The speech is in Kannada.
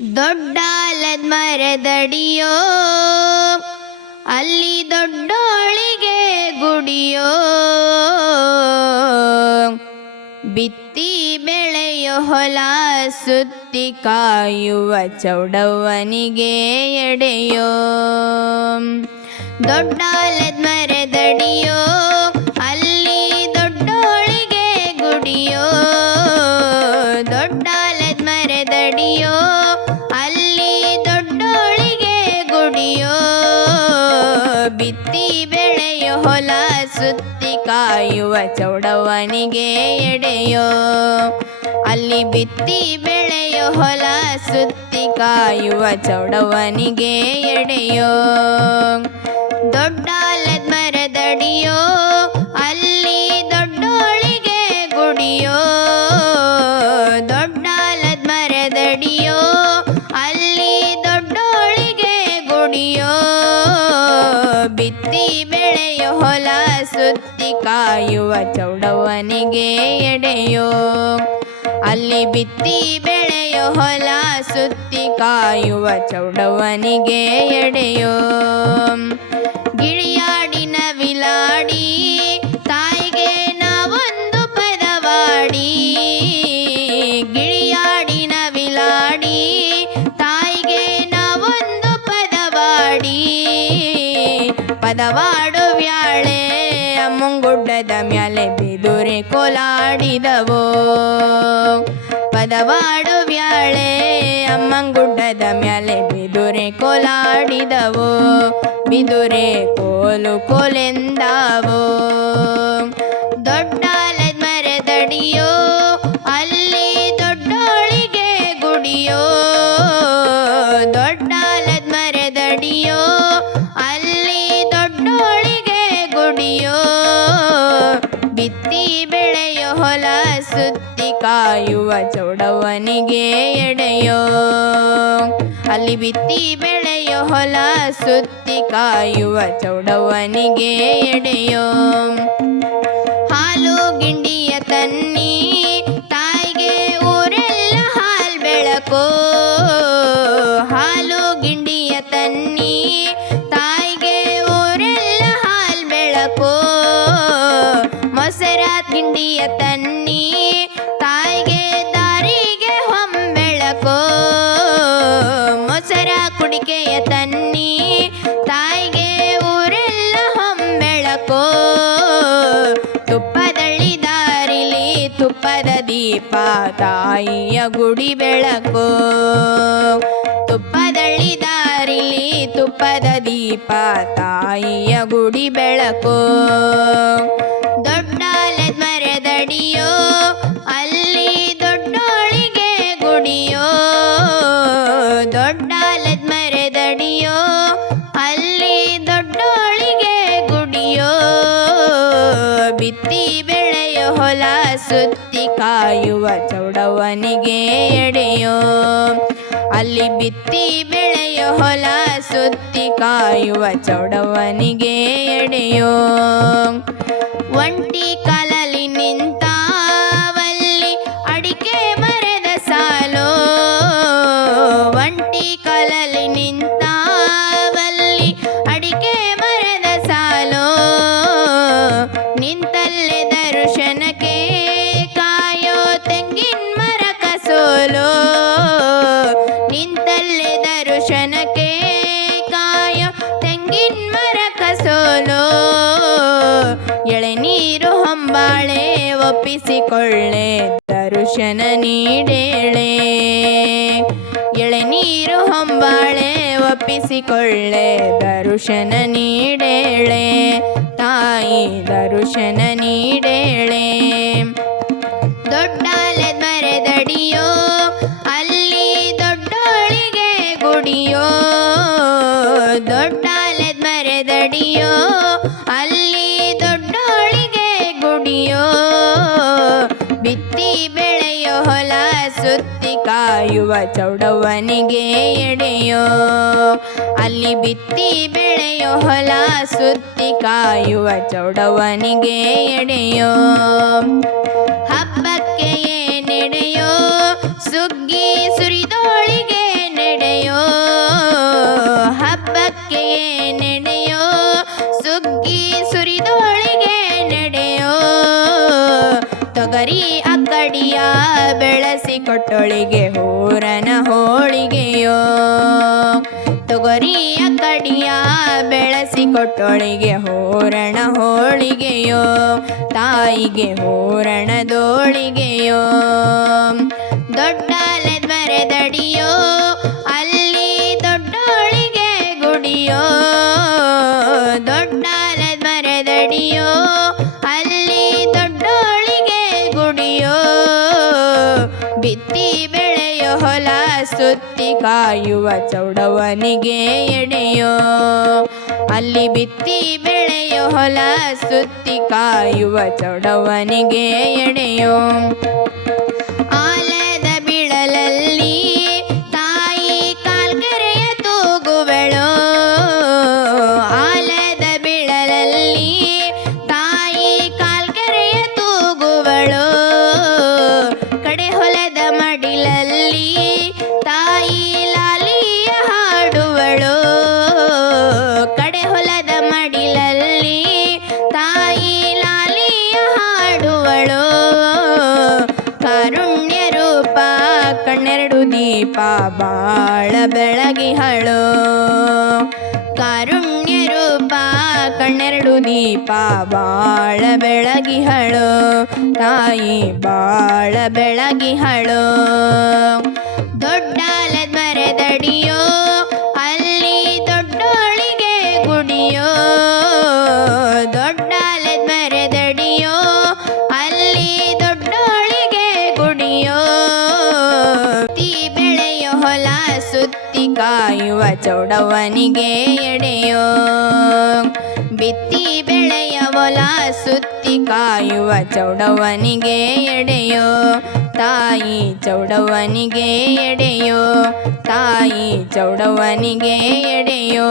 ದೊಡ್ಡಾಲದ ಮರದಡಿಯೋ ಅಲ್ಲಿ ದೊಡ್ಡೋಳಿಗೆ ಗುಡಿಯೋ, ಬಿತ್ತಿ ಬೆಳೆಯೋ ಹೊಲ ಸುತ್ತಿ ಕಾಯುವ ಚೌಡವ್ವನಿಗೆ ಎಡೆಯೋ. ದೊಡ್ಡಾಲದ ಮರದಡಿಯೋ ಅಲ್ಲಿ ದೊಡ್ಡೋಳಿಗೆ ಗುಡಿಯೋ, ದೊಡ್ಡಾಲದ ಮರದಡಿಯೋ ಅಲ್ಲಿ ದೊಡ್ಡೋಳಿಗೆ ಗುಡಿಯೋ, ಬಿತ್ತಿ ಬೆಳೆಯೋ ಹೊಲ ಸುತ್ತಿ ಕಾಯುವ ಚೌಡವ್ವನಿಗೆ ಎಡೆಯೋ. ಅಲ್ಲಿ ಬಿತ್ತಿ ಬೆಳೆಯೋ ಹೊಲ ಸುತ್ತಿ ಕಾಯುವ ಚೌಡವ್ವನಿಗೆ ಎಡೆಯೋ. ದೊಡ್ಡಾಲದ ಮರದಡಿಯೋ ಅಲ್ಲಿ ದೊಡ್ಡೋಳಿಗೆ ಗುಡಿಯೋ, ದೊಡ್ಡಾಲದ ಮರದಡಿಯೋ ಅಲ್ಲಿ ದೊಡ್ಡೋಳಿಗೆ ಗುಡಿಯೋ, ಬಿತ್ತಿ ಬೆಳೆಯೋ ಹೊಲ ಸುತ್ತಿ ಕಾಯುವ ಚೌಡವ್ವನಿಗೆ ಎಡೆಯೋ. ಅಲ್ಲಿ ಬಿತ್ತಿ ಬೆಳೆಯೋ ಹೊಲ ಸುತ್ತಿ ಕಾಯುವ ಚೌಡವ್ವನಿಗೆ ಎಡೆಯೋ. ಗಿಳಿಯಾಡಿನ ವಿಲಾಡಿ ತಾಯಿಗೆ ನಾವೊಂದು ಪದವಾಡಿ, ಗಿಳಿಯಾಡಿನ ವಿಲಾಡಿ ತಾಯಿಗೆ ನಾವೊಂದು ಪದವಾಡಿ, ಪದವಾಡು ವ್ಯಾಳೆ ಅಮ್ಮಂಗುಡ್ಡದ ಮ್ಯಾಲೆ ಬಿದುರೆ ಕೋಲಾಡಿದವೋ, ಪದವಾಡು ವ್ಯಾಳೆ ಅಮ್ಮಂಗುಡ್ಡದ ಮ್ಯಾಲೆ ಬಿದುರೆ ಕೋಲಾಡಿದವೋ, ಬಿದುರೆ ಕೋಲು ಕೋಲೆಂದಾವೋ. ದೊಡ್ಡಾಲದ ಮರದಡಿಯೋ ಅಲ್ಲಿ ದೊಡ್ಡೋಳಿಗೆ ಗುಡಿಯೋ, ದೊಡ್ಡಾಲದ ಮರದಡಿಯೋ ಅಲ್ಲಿ ದೊಡ್ಡೋಳಿಗೆ ಗುಡಿಯೋ, ಬಿತ್ತಿ ಬೆಳೆಯೋ ಹೊಲ ಸುತ್ತಿ ಕಾಯುವ ಚೌಡವ್ವನಿಗೆ ಎಡೆಯೋ. ಅಲ್ಲಿ ಬಿತ್ತಿ ಬೆಳೆಯೋ ಹೊಲ ಸುತ್ತಿ ಕಾಯುವ ಚೌಡವ್ವನಿಗೆ ಎಡೆಯೋ. ಹಾಲು ಗಿಂಡಿಯ ತನ್ನಿ ತಾಯಿಗೆ ಊರೆಲ್ಲ ಹಾಲ್ ಬೆಳಕೋ, ಹಾಲು ಗಿಂಡಿಯ ತನ್ನಿ ತಾಯಿಗೆ ಊರೆಲ್ಲ ಹಾಲ್ ಬೆಳಕೋ, ಮೊಸರ ಗಿಂಡಿಯ ತನ್ನಿ ತಾಯಿಗೆ ದಾರಿಗೆ ಹೊಂಬೆಳಕೋ, ಮೊಸರ ಕುಡಿಕೆಯ ತನ್ನಿ ತಾಯಿಗೆ ಊರೆಲ್ಲ ಹೊಂಬೆಳಕೋ, ತುಪ್ಪದಳ್ಳಿ ದಾರಿಲಿ ತುಪ್ಪದ ದೀಪ ತಾಯಿಯ ಗುಡಿ ಬೆಳಕೋ, ತುಪ್ಪದಳ್ಳಿ ದಾರಿಲಿ ತುಪ್ಪದ ದೀಪ ತಾಯಿಯ ಗುಡಿ ಬೆಳಕೋ. ದೊಡ್ಡಾಲದ ಮರದಡಿಯೋ ಅಲ್ಲಿ ದೊಡ್ಡೋಳಿಗೆ ಗುಡಿಯೋ, ದೊಡ್ಡಾಲದ ಮರದಡಿಯೋ ಅಲ್ಲಿ ದೊಡ್ಡೋಳಿಗೆ ಗುಡಿಯೋ, ಬಿತ್ತಿ ಬೆಳೆಯೋ ಹೊಲ ಸುತ್ತಿ ಕಾಯುವ ಚೌಡವ್ವನಿಗೆ ಎಡೆಯೋ. ಅಲ್ಲಿ ಬಿತ್ತಿ ಬೆಳೆಯೋ ಹೊಲ ಸುತ್ತಿ ಕಾಯುವ ಚೌಡವ್ವನಿಗೆ ಎಡೆಯೋ. ಒಂಟಿ ಕಾಲಲ್ಲಿ ನಿಂತಾವಲ್ಲಿ ಅಡಿಕೆ ಮರದ ಸಾಲೋ, ಒಂಟಿ ಕಾಲಲ್ಲಿ ನಿಂತಾವಲ್ಲಿ ಅಡಿಕೆ ಮರದ ಸಾಲೋ, ನಿಂತಲ್ಲೇ ದರ್ಶನಕ್ಕೆ ಕಾಯೋ ತೆಂಗಿನ ಮರ ಕಸೋಲೋ, ನಿಂತಲ್ಲೇ ದರ್ಶನಕ್ಕೆ ಕಾಯೋ ತೆಂಗಿನ ಮರ ಕಸೋಲೋ, ಎಳೆನೀರು ಹೊಂಬಾಳೆ ಒಪ್ಪಿಸಿಕೊಳ್ಳೆ ದರ್ಶನ ನೀಡೇಳೆ, ಎಳೆನೀರು ಹೊಂಬಾಳೆ ಒಪ್ಪಿಸಿಕೊಳ್ಳೆ ದರ್ಶನ ನೀಡೇಳೆ, ತಾಯಿ ದರ್ಶನ ನೀಡೇಳೆ. ದೊಡ್ಡಾಲದ ಮರದಡಿಯೋ ಅಲ್ಲಿ ದೊಡ್ಡೋಳಿಗೆ ಗುಡಿಯೋ, ದೊಡ್ಡಾಲದ ಮರದಡಿಯೋ ಅಲ್ಲಿ ದೊಡ್ಡೋಳಿಗೆ ಗುಡಿಯೋ, ಬಿತ್ತಿ ಬೆಳೆಯೋ ಹೊಲ ಸುತ್ತಿ ಕಾಯುವ ಚೌಡವ್ವನಿಗೆ ಎಡೆಯೋ. ಅಲ್ಲಿ ಬಿತ್ತಿ ಬೆಳೆಯೋ ಹೊಲ ಸುತ್ತಿ ಕಾಯುವ ಚೌಡವ್ವನಿಗೆ ಎಡೆಯೋ. ಹಬ್ಬಕ್ಕೆ ಏನೆಡೆಯೋ ಸುಗ್ಗಿ ಸುರಿದೋಳಿಗೆ ಬೆಳೆಸಿಕೊಟ್ಟೊಳಿಗೆ ಹೂರನ ಹೋಳಿಗೆಯೋ ತೊಗರಿಯ ಕಡಿಯ ಬೆಳೆಸಿಕೊಟ್ಟೊಳಿಗೆ ಹೂರಣ ಹೋಳಿಗೆಯೋ ತಾಯಿಗೆ ಹೂರಣದೋಳಿಗೆಯೋ ದೊಡ್ಡಾಲೆ ದ್ವರೆದಡಿಯೋ ಅಲ್ಲಿ ದೊಡ್ಡೋಳಿಗೆ ಗುಡಿಯೋ ದೊಡ್ಡಾಲೆ ದ್ವರೆದಡಿಯೋ ಅಲ್ಲಿ ದೊಡ್ಡೋಳಿಗೆ ಗುಡಿಯೋ ಬಿತ್ತಿ ಬೆಳೆಯೋ ಹೊಲ ಸುತ್ತಿ ಕಾಯುವ ಚೌಡವನಿಗೆ ಎಡೆಯೋ ಅಲ್ಲಿ ಬಿತ್ತಿ ಬೆಳೆಯೋ ಹೊಲ ಸುತ್ತಿ ಕಾಯುವ ಚೌಡವನಿಗೆ ಎಡೆಯೋ ಆಲದ ಬಿಳಲಲ್ಲಿ ತಾಯಿ ಕಾಲ್ಕೆರೆಯ ತೂಗುವಳೋ ಆಲದ ಬಿಳಲಲ್ಲಿ ತಾಯಿ ಕಾಲ್ಕೆರೆಯ ತೂಗುವಳೋ ಕಡೆ ಹೊಲದ ಮಡಿಲಲ್ಲಿ ತಾಯಿ ಲಾಲಿಯ ಹಾಡುವಳೋ ಕಡೆ ಹೊಲದ ಮಡಿಲಲ್ಲಿ ತಾಯಿ ಲಾಲಿಯ ಹಾಡುವಳೋ ಕಾರುಣ್ಯ ರೂಪ ಕಣ್ಣೆರಡು ದೀಪ ಬಾಳ ಬೆಳಗಿಹಳೋ ಕಾರುಣ್ಯ ರೂಪ ಕಣ್ಣೆರಡು ದೀಪ ಬಾಳ ಬೆಳಗಿಹಳೋ ತಾಯಿ ಬಾಳ ಬೆಳಗಿಹಳೋ ದೊಡ್ಡಾಲದ ಮರೆದಡಿಯೋ ಅಲ್ಲಿ ದೊಡ್ಡೋಳಿಗೆ ಗುಡಿಯೋ ದೊಡ್ಡಾಲದ ಮರೆದಡಿಯೋ ಅಲ್ಲಿ ದೊಡ್ಡೋಳಿಗೆ ಗುಡಿಯೋ ತೀ ಬೆಳೆಯೋ ಹೊಲ ಸುತ್ತಿ ಕಾಯುವ ಚೌಡವನಿಗೆ ಎಡೆಯೋ ಬಿತ್ತಿ ಬೆಳೆಯ ಹೊಲ ಸುತ್ತಿ ಕಾಯುವ ಚೌಡವನಿಗೆ ಎಡೆಯೋ ತಾಯಿ ಚೌಡವನಿಗೆ ಎಡೆಯೋ ತಾಯಿ ಚೌಡವನಿಗೆ ಎಡೆಯೋ